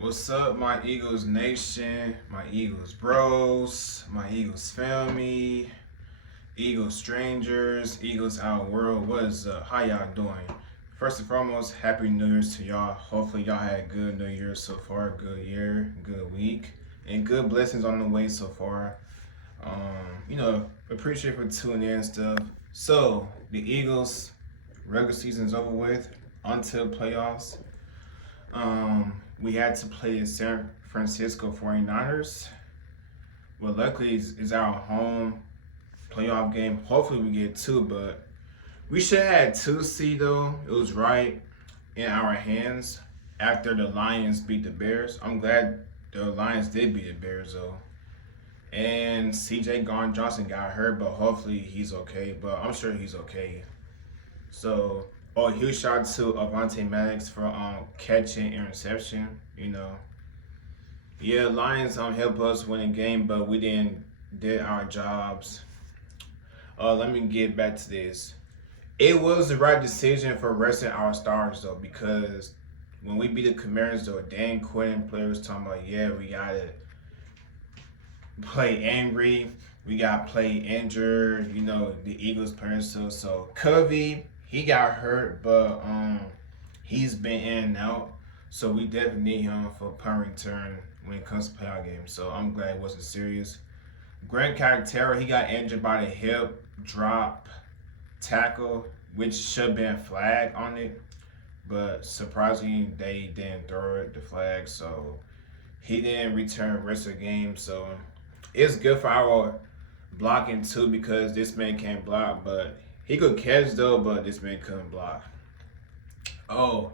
What's up, my Eagles Nation, my Eagles bros, my Eagles family, Eagles strangers, Eagles out world? What is up? How y'all doing? First and foremost, Happy New Year's to y'all. Hopefully y'all had a good New Year so far, good year, good week, and good blessings on the way so far. Appreciate for tuning in and stuff. So the Eagles regular season's over with until playoffs. We had to play the San Francisco 49ers. Well, luckily, it's our home playoff game. Hopefully, we get two, but we should have had two seed though. It was right in our hands after the Lions beat the Bears. I'm glad the Lions did beat the Bears though. And CJ Garn Johnson got hurt, but hopefully he's okay. But I'm sure he's okay. So, huge shout out to Avante Maddox for catching interception. Yeah, Lions help us win a game, but we didn't did our jobs. Let me get back to this. It was the right decision for resting our stars though, because when we beat the Commanders though, Dan Quinn players talking about we gotta play angry, we gotta play injured. The Eagles players too. So Covey, he got hurt, but he's been in and out. So we definitely need him for punt return when it comes to playoff games. So I'm glad it wasn't serious. Grant Caractero, he got injured by the hip drop tackle, which should have been flag on it. But surprisingly, they didn't throw the flag. So he didn't return rest of the game. So it's good for our blocking too, because this man can't block. But he could catch though, but this man couldn't block. Oh,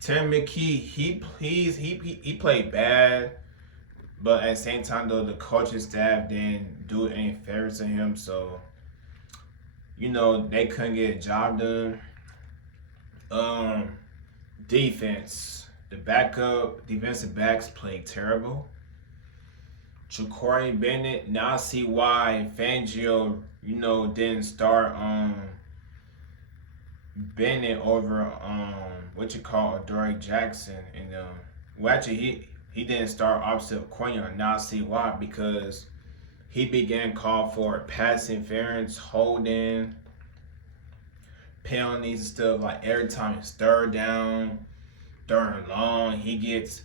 Tim McKee, he played bad, but at the same time though, the coaching staff didn't do any favors to him, so they couldn't get a job done. Defense, the backup defensive backs played terrible. Ja'Cory Bennett, now I see why Fangio, didn't start Bennett over Adoree Jackson, and actually he didn't start opposite Quinion. Now I see why, because he began call for pass interference, holding, penalties and stuff. Like every time it's third down, third and long, he gets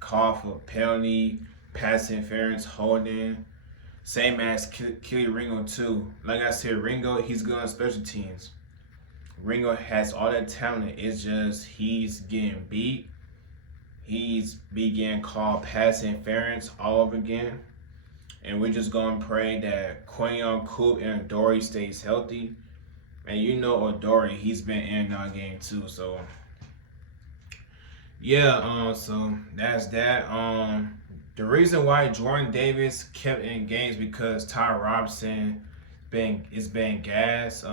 called for penalty, pass interference, holding. Same as Kelly Ringo too. Like I said, Ringo, he's good on special teams. Ringo has all that talent. It's just he's getting beat. He's began called pass interference all over again. And we're just going to pray that Quinion, Coop, and Adoree stays healthy. And Adoree, he's been in our game too. So, so that's that. The reason why Jordan Davis kept in games because Ty Robinson is being gassed.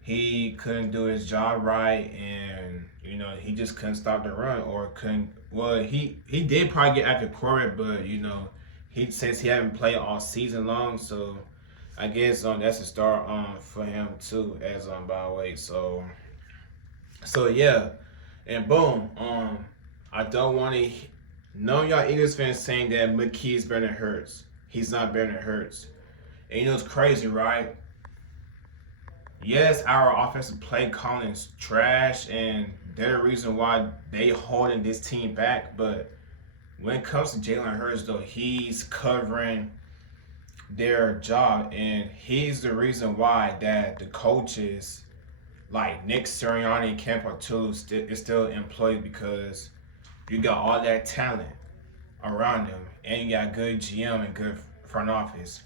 He couldn't do his job right, and he just couldn't stop the run, or couldn't. Well, he did probably get after Corbett, but he says he haven't played all season long, so I guess that's a start for him too, as by the way. So yeah, and boom, I don't want to. None of y'all Eagles fans saying that McKee is better than Hurts. He's not better than Hurts, and it's crazy, right? Yes, our offensive play calling is trash, and they're the reason why they holding this team back. But when it comes to Jalen Hurts, though, he's covering their job, and he's the reason why that the coaches like Nick Sirianni, Camp Patullo is still employed, because you got all that talent around them, and you got good GM and good front office.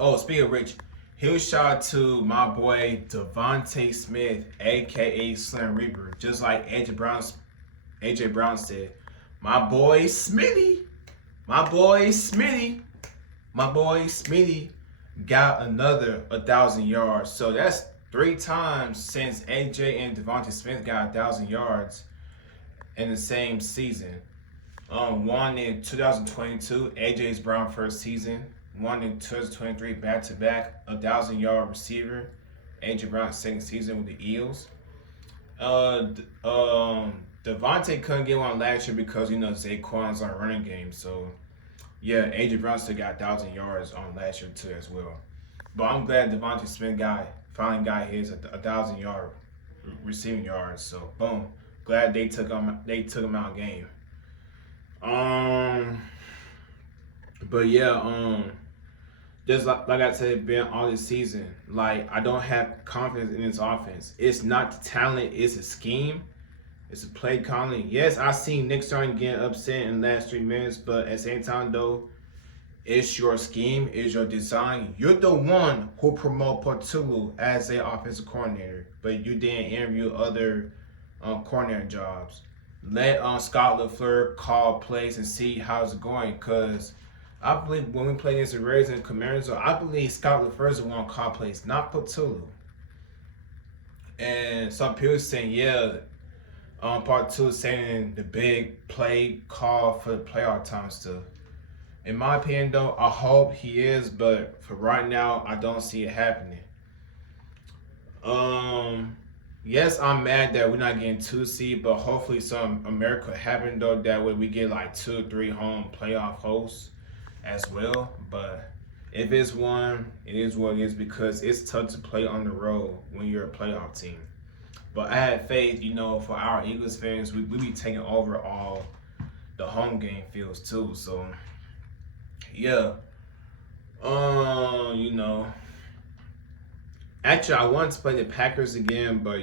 Oh, speaking of which, huge shout out to my boy Devontae Smith, aka Slim Reaper. Just like AJ Brown said, my boy Smitty got another 1,000 yards. So that's 3 times since AJ and Devontae Smith got 1,000 yards in the same season. One in 2022, AJ Brown first season. One in 2023, back-to-back 1,000-yard receiver. AJ Brown second season with the Eagles. Devontae couldn't get one last year because Saquon's on running game. So yeah, AJ Brown still got 1,000 yards on last year too as well. But I'm glad Devontae Smith finally got his 1,000 yard receiving yards. So boom, glad they took him out game. But yeah, just like I said, been all this season, like I don't have confidence in this offense. It's not the talent, it's a scheme. It's a play calling. Yes, I seen Nick starting getting upset in the last 3 minutes, but at the same time though, it's your scheme, it's your design. You're the one who promote Patullo as a offensive coordinator, but you didn't interview other coordinator jobs. Let Scott LaFleur call plays and see how's it going, because I believe when we play against the Rays and Commanders, I believe Scott LaFleur is the one call plays, not Patullo. And some people saying, yeah, part two is saying the big play call for the playoff time stuff. In my opinion, though, I hope he is, but for right now, I don't see it happening. Yes, I'm mad that we're not getting 2 seed, but hopefully some miracle happen though. That way we get like 2 or 3 home playoff hosts as well. But if it's one, it is what it is, because it's tough to play on the road when you're a playoff team. But I had faith, for our Eagles fans, we be taking over all the home game fields too. So yeah, actually I want to play the Packers again, but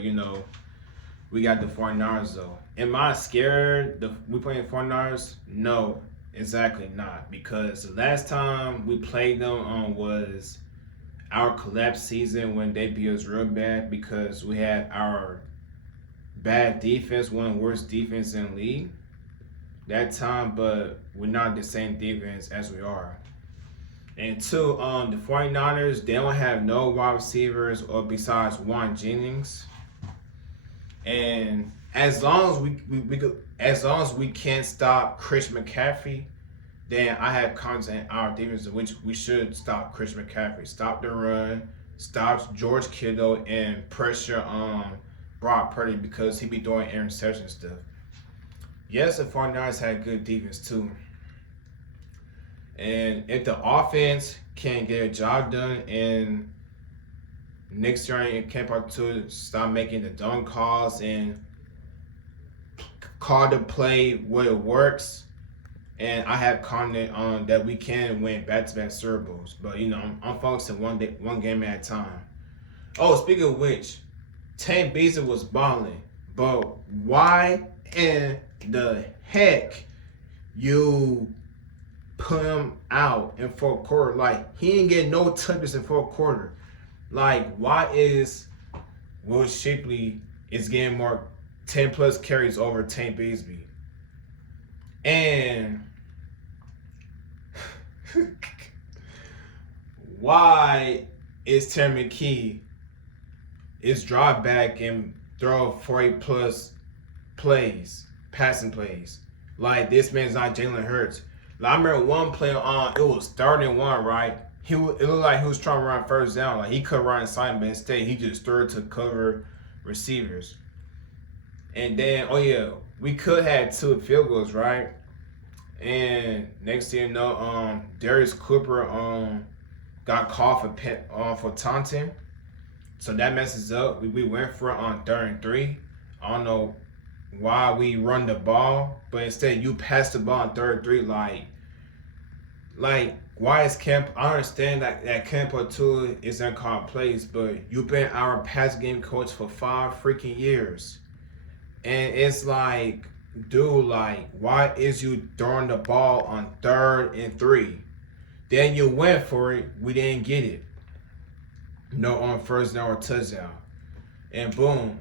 we got the 49ers though. Am I scared we playing the 49ers? No, exactly not, because the last time we played them was our collapse season when they beat us real bad, because we had our bad defense, one of the worst defense in the league that time, but we're not the same defense as we are. And two, the 49ers, they don't have no wide receivers or besides Juan Jennings. And as long as we can't stop Chris McCaffrey, then I have confidence in our defense, which we should stop Chris McCaffrey, stop the run, stop George Kittle, and pressure Brock Purdy, because he be doing interception stuff. Yes, the 49ers had good defense too. And if the offense can't get a job done, and Nick Sirianni and Ken Patullo stop making the dumb calls and call the play where it works, and I have confidence on that we can win back-to-back Super Bowls. But I'm focusing one game at a time. Oh, speaking of which, Tank Beasley was balling, but why in the heck you put him out in fourth quarter? Like, he didn't get no touches in fourth quarter. Like, why is Will Shipley is getting more 10 plus carries over Tank Beasley? And why is Terry McKee is drive back and throw 40 plus plays, passing plays? Like, this man's not Jalen Hurts. Like, I remember one play on, it was 3rd and 1, right? It looked like he was trying to run first down. Like, he could run inside, but instead he just threw it to cover receivers. And then, we could have 2 field goals, right? And next thing you know, Darius Cooper got called for taunting. So that messes up. We went for it on 3rd and 3. I don't know why we run the ball, but instead you pass the ball on 3rd and 3. Like why is Camp? I understand that Camp Patullo is in call plays, but you've been our pass game coach for 5 freaking years, and it's like, dude, like, why is you throwing the ball on 3rd and 3? Then you went for it, we didn't get it. No on first down or touchdown, and boom.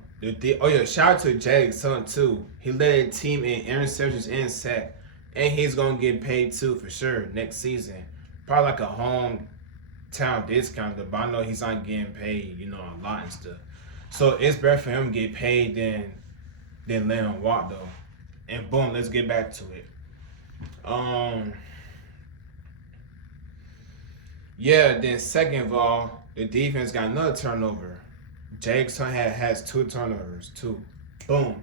Shout out to Jack's son too. He led the team in interceptions and sack, and he's gonna get paid too for sure next season. Probably like a hometown discount, but I know he's not getting paid, a lot and stuff. So it's better for him to get paid than let him walk though. And boom, let's get back to it. Then second of all, the defense got another turnover. Jackson has 2 turnovers too. Boom.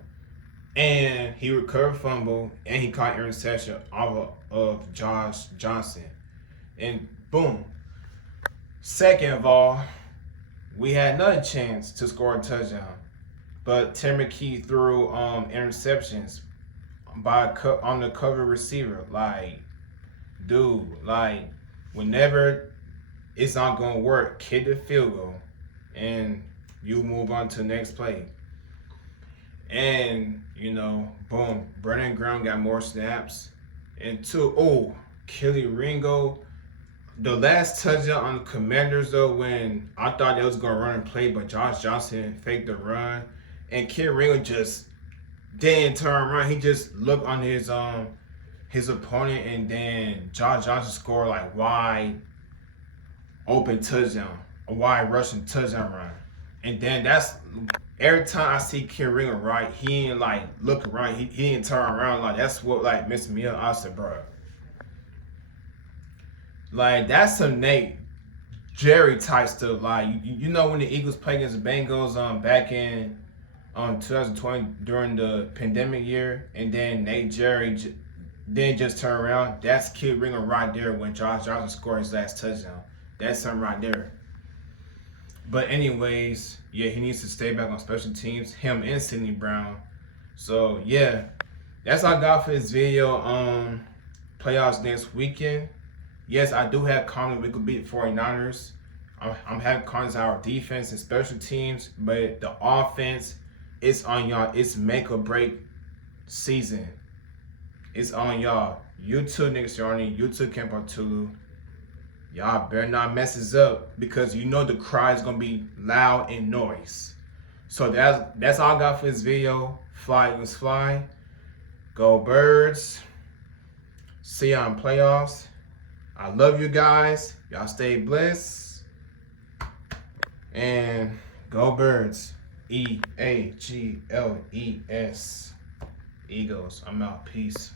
And he recovered fumble and he caught interception off of Josh Johnson. And boom. Second of all, we had another chance to score a touchdown. But Tim McKee threw interceptions on the cover receiver. Like, dude, like, whenever it's not gonna work, kick the field goal and you move on to the next play. And, boom, Brennan Graham got more snaps. And Kelly Ringo. The last touchdown on the Commanders, though, when I thought they was going to run and play, but Josh Johnson faked the run. And Kelly Ringo just didn't turn around. He just looked on his opponent, and then Josh Johnson scored like wide open touchdown, a wide rushing touchdown run. And then that's every time I see Kelly Ringo, right, he ain't like look around. He didn't turn around. Like, that's what like messed me up. I said, bro, like, that's some Nate Jerry type stuff. Like, you know when the Eagles played against the Bengals back in 2020 during the pandemic year, and then Nate Jerry didn't just turn around. That's Kid Ringer right there when Josh Johnson scored his last touchdown. That's something right there. But anyways, yeah, he needs to stay back on special teams. Him and Sidney Brown. So yeah, that's all I got for this video. Playoffs next weekend. Yes, I do have confidence we could beat the 49ers. I'm having confidence in our defense and special teams, but the offense, it's on y'all. It's make or break season. It's on y'all. You too, Nick Sirianni. You too, Ken Patullo. Y'all better not mess this up, because you know the cry is gonna be loud and noise. So that's all I got for this video. Fly Eagles fly. Go Birds. See y'all in playoffs. I love you guys. Y'all stay blessed. And go Birds. EAGLES. Eagles. I'm out. Peace.